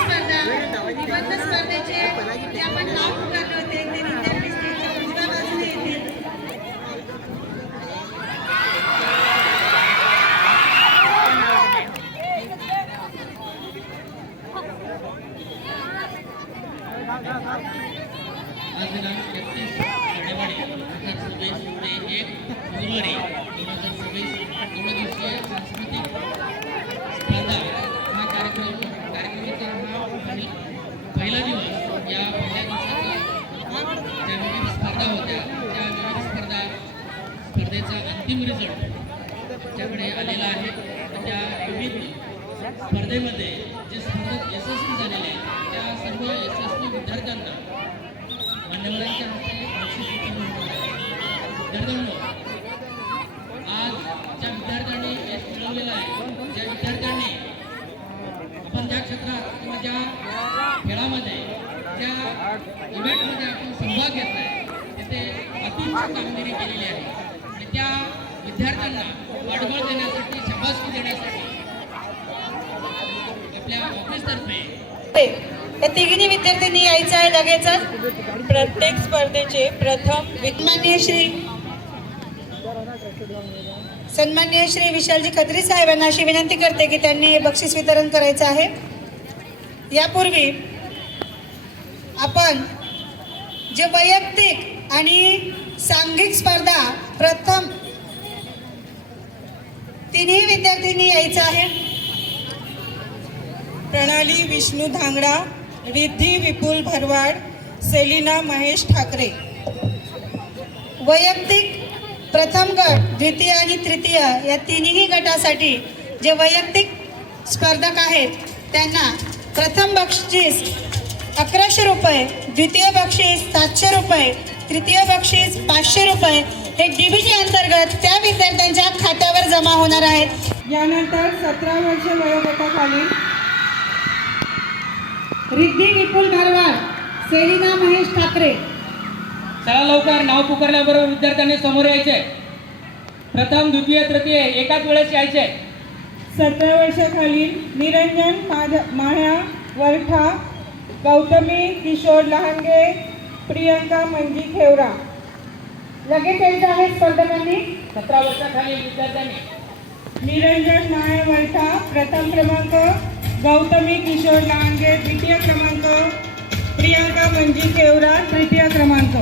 स्पर्धा निबंध स्पर्धेचे जे आपण नाव पुकारले होते ते विद्यार्थी स्टेजच्या उजव्या बाजूने येतील. आज दिनांक 31 जानेवारी 2026 ते 1 फेब्रुवारी 2026 दिवसीय सांस्कृतिक स्पर्धा हा कार्यक्रमाचा हा पहिला दिवस. या पहिल्या दिवसात ज्या विविध स्पर्धा होत्या त्या विविध स्पर्धेचा अंतिम रिझल्ट आमच्याकडे आलेला आहे. त्या विविध स्पर्धेमध्ये जे स्पर्धक यशस्वी झालेले त्या सर्व यशस्वी विद्यार्थ्यांना मान्यवरांच्या हस्ते बक्षीस वितरण होणार आहे. विद्यार्थ्यांनो, आज ज्या विद्यार्थ्यांनी यश मिळवलेलं आहे, ज्या विद्यार्थ्यांनी आपण ज्या क्षेत्रात किंवा ज्या खेळामध्ये ज्या इव्हेंटमध्ये आपण सहभाग घेतला आहे तिथे अतिउच्च कामगिरी केलेली आहे आणि त्या विद्यार्थ्यांना पाठबळ देण्यासाठी, शाबासकी देण्यासाठी आपल्या ऑफिसतर्फे या तिघींनी विद्यार्थ्यांनी यायचं आहे लगेचच. प्रत्येक स्पर्धेचे प्रथम सन्माननीय श्री विशालजी खत्री साहेबांना अशी विनंती करते की त्यांनी बक्षीस वितरण करायचं आहे. यापूर्वी आपण जे वैयक्तिक आणि सांघिक स्पर्धा प्रथम तिन्ही विद्यार्थ्यांनी यायचं आहे. प्रणाली विष्णू धांगडा, रिद्धी विपुल भरवाड, सेलिना महेश ठाकरे. वैयक्तिक प्रथम गट, द्वितीय आणि तृतीय या तिन्ही गटासाठी जे वैयक्तिक स्पर्धक आहेत त्यांना प्रथम बक्षीस 1100 रुपये, द्वितीय बक्षीस 700 रुपये, तृतीय बक्षीस 500 रुपये हे डीबीटी अंतर्गत त्या विद्यार्थ्यांच्या खात्यावर जमा होणार आहेत. यानंतर 17 वर्ष वयोगटाखालील रिद्धी विपुल भरवाड, सेलिना महेश ठाकरे. चला लवकर, नाव पुकारल्याबरोबर विद्यार्थ्यांनी समोर यायचे. प्रथम, द्वितीय, तृतीय एकाच वेळेस यायचे. 17 वर्षाखालील निरंजन माह्या वरठा, गौतमी किशोर लहांगे, प्रियंका मंजी खेवरा. लगेच यायचं आहे स्पर्धकांनी. 17 वर्षाखालील विद्यार्थ्यांनी निरंजन माह्या वरठा प्रथम क्रमांक, गौतमी किशोर लहांगे द्वितीय क्रमांक, प्रियंका मंजी खेवरा तृतीय क्रमांक.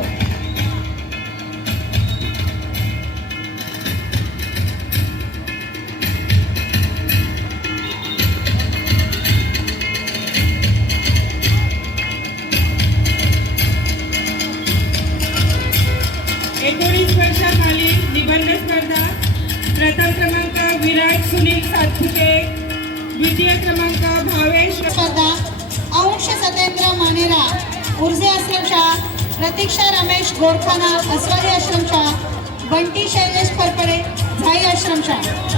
वर्षाखालील निबंध स्पर्धा प्रथम क्रमांक विराट सुनील सातपुते, द्वितीय क्रमांक भावेश. स्पर्धा अंश सतेंद्र मानेरा, उर्जे आश्रमशाळा, प्रतीक्षा रमेश गोरखाना, अस्वारी आश्रमशाळा, बंटी शैलेश परपरे, झाई आश्रमशाळा.